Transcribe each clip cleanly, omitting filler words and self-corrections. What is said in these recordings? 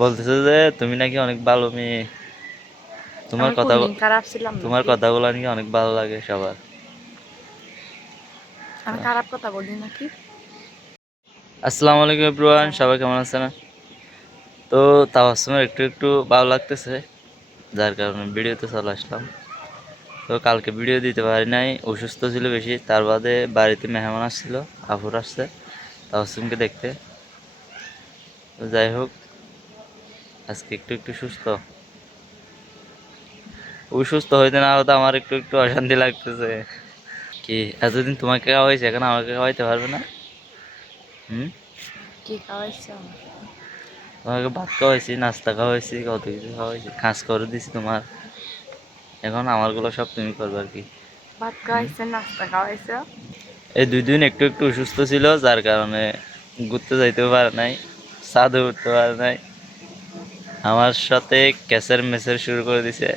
বলতেছে যে তুমি নাকি অনেক ভালো মেয়ে। তোমার আমি কথা কোনদিন খারাপ ছিলাম তোমার নাকি? কথাগুলো নাকি অনেক ভালো লাগে সবার। আমি খারাপ কথা বলি নাকি? আসসালামু আলাইকুম এভরিওয়ান, সবাই কেমন আছেন? তো তাওয়াসুমের একটু একটু ভালো লাগতেছে, যার কারণে ভিডিওতে চলে আসলাম। তো কালকে ভিডিও দিতে পারি নাই, অসুস্থ ছিল বেশি। তার বাদে বাড়িতে মেহমান আসছিল, আফুর আসছে তাওয়াসুমকে দেখতে। তো যাই হোক, আজকে একটু একটু সুস্থ। সুস্থ হইতে না হতে আমার একটু একটু অশান্তি লাগতেছে। কি এতদিন তোমাকে খাওয়াইছে, এখন আমাকে খাওয়াইতে পারবে না? হুম। কি খাওয়াইছো আমাকে? তোমাকে ভাত খাওয়াইছি, নাস্তা খাওয়াইছি, কত কিছু খাওয়াইছি, খাস করে দিছি তোমার। এখন আমারগুলো সব তুমি করবে আর কি। ভাত হুম। খাওয়াইছো, নাস্তা খাওয়াইছো? এই 2 দিন একটু একটু অসুস্থ ছিল, যার কারণে ঘুরতে যাইতেও পারে নাই, ছাদে উঠতে পারে নাই। আমার সাথে ক্যাসের মেসের শুরু করে দিছে।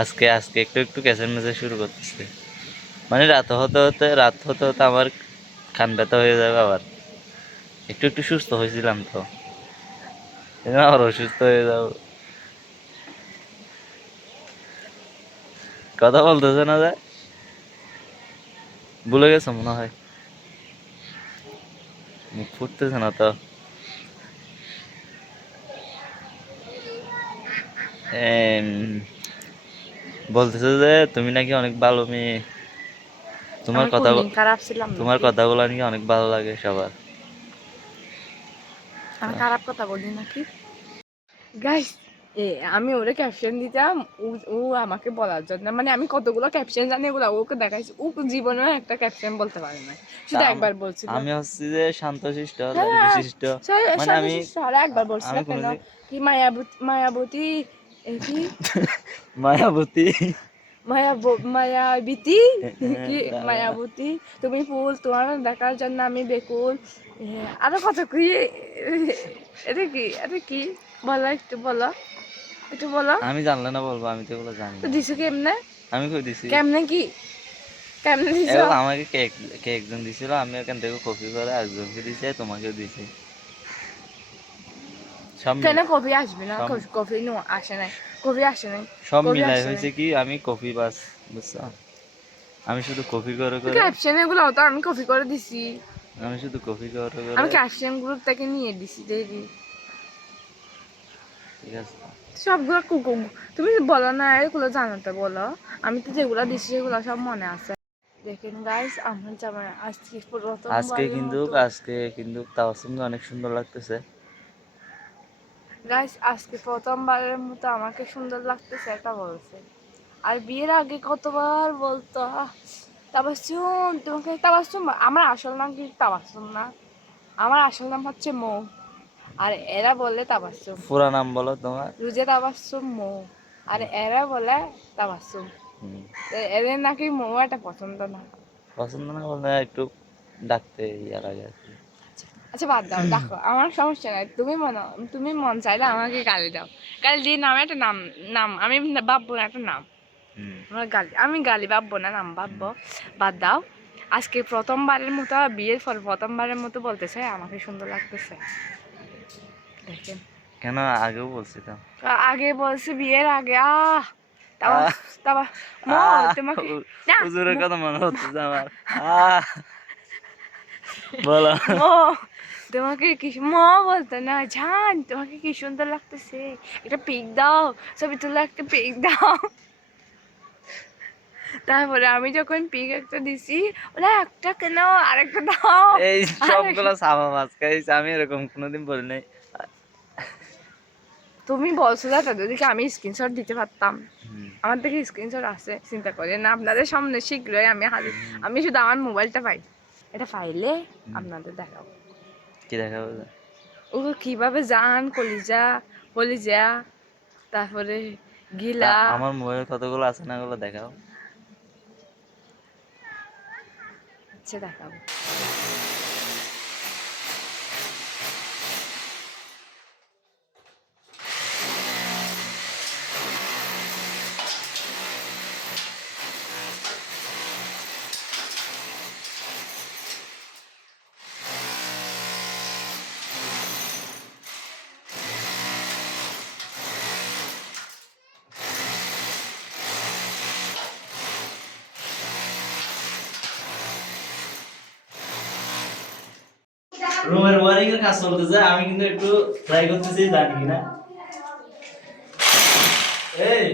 আজকে আজকে একটু একটু ক্যাসের মেসের শুরু করতেছে। মানে রাত হতে হতে আমার কান ব্যথা হয়ে যাবে আবার। একটু একটু সুস্থ হয়েছিলাম তো, এখন আবার অসুস্থ হয়ে যাবো। কথা বলতেছে না যে, ভুলে গেছো মনে হয়, মুখ ফুটতেছে না তো। এম, বলতেছে যে তুমি নাকি অনেক ভালো মেয়ে। তোমার আমি কথা কোনদিন খারাপ ছিলাম তোমার নাকি? কথাগুলো নাকি অনেক ভালো লাগে সবার। আমি খারাপ কথা বলি নাকি? গাইস, আমি ওরে ক্যাপশন দিতাম। ও ও আমাকে বলার জন্য, মানে আমি কতগুলো ক্যাপশন জানি, এগুলো ওকে দেখাইছি। ও জীবনেও একটা ক্যাপশন বলতে পারে না, তা শুধু একবার বলছিল। আমি হচ্ছি যে শান্তশিষ্ট হ্যাঁ, বিশিষ্ট। মানে আমি সর্বশেষ আর একবার বলছিল আমি কেন? কোনোদিন কি মায়াবতী, মায়াবতী, কি মায়াবতী। মায়াবতী, কি মায়াবতী, তুমি ফুল, তোমার দেখার জন্য আমি বেকুল। আরো কত কি, এটা কি বলো, একটু বলো, একটু বলো। আমি জানলে না বলবো, আমি তো এগুলো জানি তো না। দিছো কেমনে? আমি কই দিছি? কেমনে কি, কেমনে দিছো? এগুলো আমাকে কেক কে একজন দিছিল, আমি ওখান থেকে কপি করে একজনকে দিছি, তোমাকেও দিছি। সব কেন মিল কফি আসবে না? সব কফি নো আসে নাই, কফি আসে নাই, সব কফি মিলাই আসে নাই। হয়েছে কি, আমি কপি বাস, বুঝছো? আমি শুধু কপি করে তো করে ক্যাপশন এগুলো তো আমি কপি করে দিছি। আমি শুধু কপি করে করে আমি ক্যাপশন গ্রুপ থেকে নিয়ে দিছি দেখি। ঠিক আছে তো। সবগুলো কুকু, তুমি বলো না এগুলো জানাতে বলো। আমি তো যেগুলো দিছি সেগুলো সব মনে আছে। দেখেন গাইস, আমার জামাই আজকে আজকে প্রথমবারের কিন্তু মতো। আজকে কিন্তু তাওয়াসুমকে অনেক সুন্দর লাগতেছে। গাইস, আজকে প্রথমবারের মতো আমাকে সুন্দর লাগতেছে এটা বলছে। আর বিয়ের আগে কতবার বলতো, তাবাসসুম, তোমাকে তাবাসসুম। আমার আসল নাম কিন্তু তাবাসসুম না, আমার আসল নাম হচ্ছে মৌ। আর এরা বলে তাবাসসুম। পুরা নাম বলো তোমার। রুজে তাবাসসুম মৌ। আর এরা বলে তাবাসসুম। হুম। এদের নাকি মৌ এটা পছন্দ না। পছন্দ না বললে একটু ডাকতে ইয়ার আগে আর কি। আচ্ছা বাদ দাও, দেখো আমার সমস্যা নাই। তুমি মন চাইলে আমাকে গালি দাও, গালি দিয়ে নামে একটা নাম, নাম আমি ভাববো না একটা নাম। হুম। আমি গালি ভাববো না, নাম হুম। ভাববো। বাদ দাও। আজকে প্রথমবারের মতো, বিয়ের পর প্রথমবারের মতো বলতেছে আমাকে সুন্দর লাগতেছে। দেখেন, কেন আগেও বলছি তো। আগে বলছে বিয়ের আগে, তাবা আহ তাবা মো আহ তোমাকে, না, হুজুরের কথা মনে হচ্ছে আমার। আহ বলো। মো তোমাকে কি মো বলতো না, জান তোমাকে কি সুন্দর লাগতেছে, একটা পিক দাও, ছবি তুলে একটা পিক দাও। তারপরে আমি যখন পিক একটা দিছি, ওরা একটা কেন, আরেকটা দাও, এই আরেক। সবগুলা সাবা মাছ খাইছে, আমি এরকম কোনোদিন বলি নাই। তুমি বলছো না, তাদেরকে আমি স্ক্রিনশট দিতে পারতাম। হুম। আমার থেকে স্ক্রিনশট আছে, চিন্তা করেন না। আপনাদের সামনে শীঘ্রই হুম। আমি শুধু আমার মোবাইলটা পাই, এটা পাইলে হুম। আপনাদের দেখাবো। কি দেখাবো? ও কিভাবে জান কলিজা, কলিজা, তারপরে তা গিলা। আমার মোবাইলে কতগুলো আছে না, ওগুলো দেখাও। আচ্ছা দেখাবো। রুমের ওয়ারিং এর কাজ চলতেছে, আমি কিন্তু একটু ট্রাই করতেছি, জানি কিনা। এই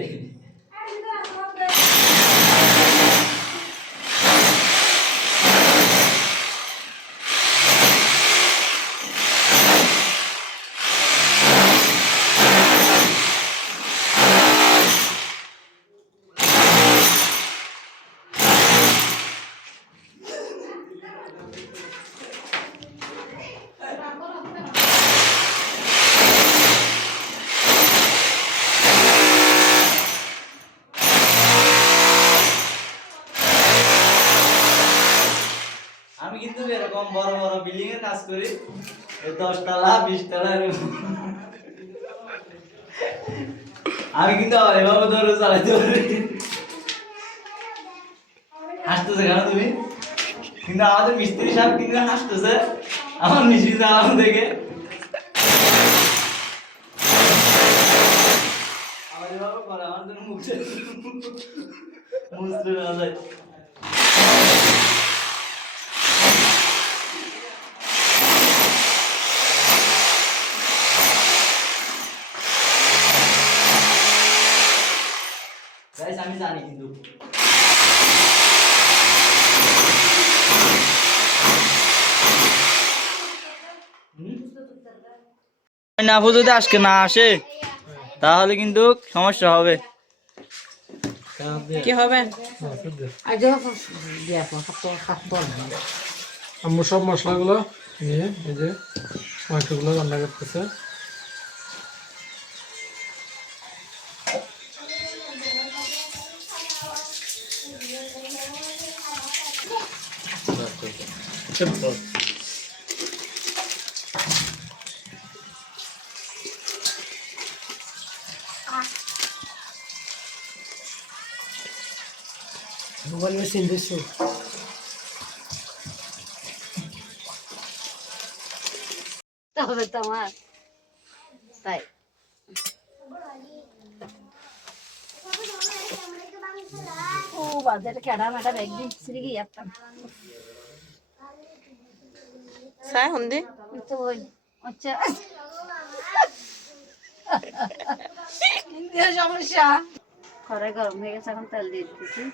আমি কিন্তু এরকম বড় বড় বিল্ডিং এর কাজ করি, 10 তলা 20 তলা। আমি কিন্তু এভাবে ধরে চালাইতে পারি। হাসতেছে কেন তুমি? কিন্তু আমাদের মিস্ত্রি সাহেব কিন্তু হাসতেছে আমার মিস্ত্রি চালানো দেখে। আমার এভাবে করে আমার জন্য মুখে মুছতে না যায়। গাইস আমি জানি কিন্তু নাফু যদি আজকে না আসে তাহলে কিন্তু সমস্যা হবে। কি হবে? আম্মু সব মশলাগুলো নিয়ে এই যে মাংসগুলো রান্না করতেছে। মোবাইল মেশিন দিছো হবে তোমার তাই ও বাজারে কেডা মেডা একদিন সিরি গিয়ে আসতাম সাই হন্দি তো ওই আচ্ছা কিন্তু সমস্যা খরে গরম হয়ে গেছে, এখন তেল দিয়ে দিতেছি।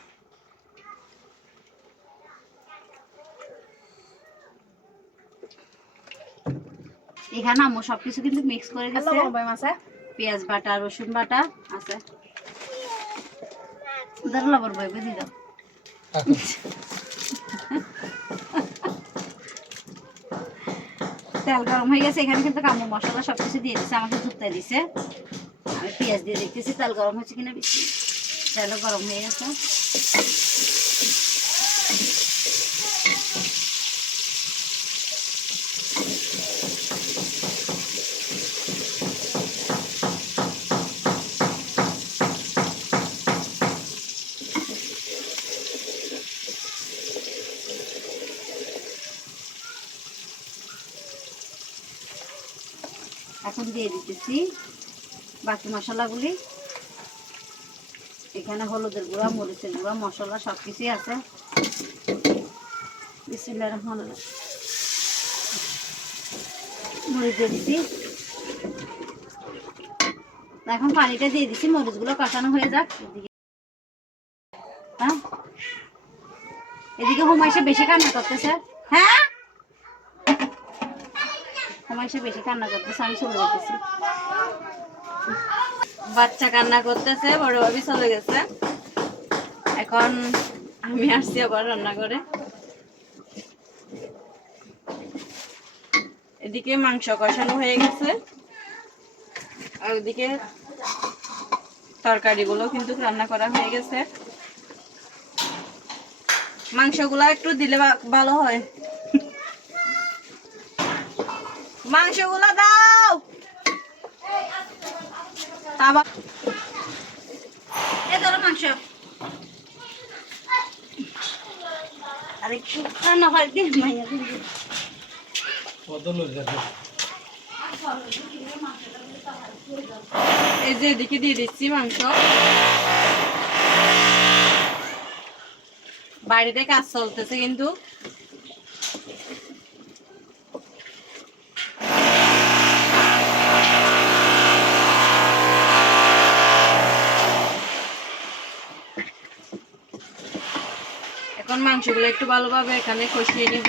এখানে আম্মু সবকিছু কিন্তু মিক্স করে দিচ্ছে, পেঁয়াজ বাটা রসুন বাটা আছে। দাঁড়ালো বড় ভাই বুঝি দাও। তেল গরম হয়ে গেছে, এখানে কিন্তু আম্মু মশলা সবকিছু দিয়ে দিচ্ছে, আমাকে ধুতে দিছে। আমি পেঁয়াজ দিয়ে দেখতেছি তেল গরম হচ্ছে কিনা। বেশি তেল গরম হয়ে গেছে। এখন দিয়ে দিতেছি বাকি মশলাগুলি। এখানে হলুদের গুঁড়া, মরিচের গুঁড়া, মশলা সবকিছুই আছে। বিসমিল্লাহির রহমানির রহিম। মরিচ দিয়ে দিচ্ছি, এখন পানিটা দিয়ে দিচ্ছি, মরিচগুলো কষানো হয়ে যাক। হ্যাঁ, এদিকে হুমায়সা বেশি কান্না করতেছে। হ্যাঁ, হুমায়সা বেশি কান্না করতেছে, আমি চলে যেতেছি। বাচ্চা কান্না করতেছে, বড় ভাবি চলে গেছে, এখন আমি আসছি আবার রান্না করে। এদিকে মাংস কষানো হয়ে গেছে, আর ওদিকে তরকারিগুলো কিন্তু রান্না করা হয়ে গেছে। মাংসগুলা একটু দিলে ভালো হয়। মাংসগুলা দাও আবার। এ ধরো মাংস, আর একটু রান্না করে দিন মাইয়া দিন। এই যে এদিকে দিয়ে দিচ্ছি মাংস। বাড়িতে কাজ চলতেছে কিন্তু এখন মাংসগুলো একটু ভালোভাবে এখানে কষিয়ে নিব।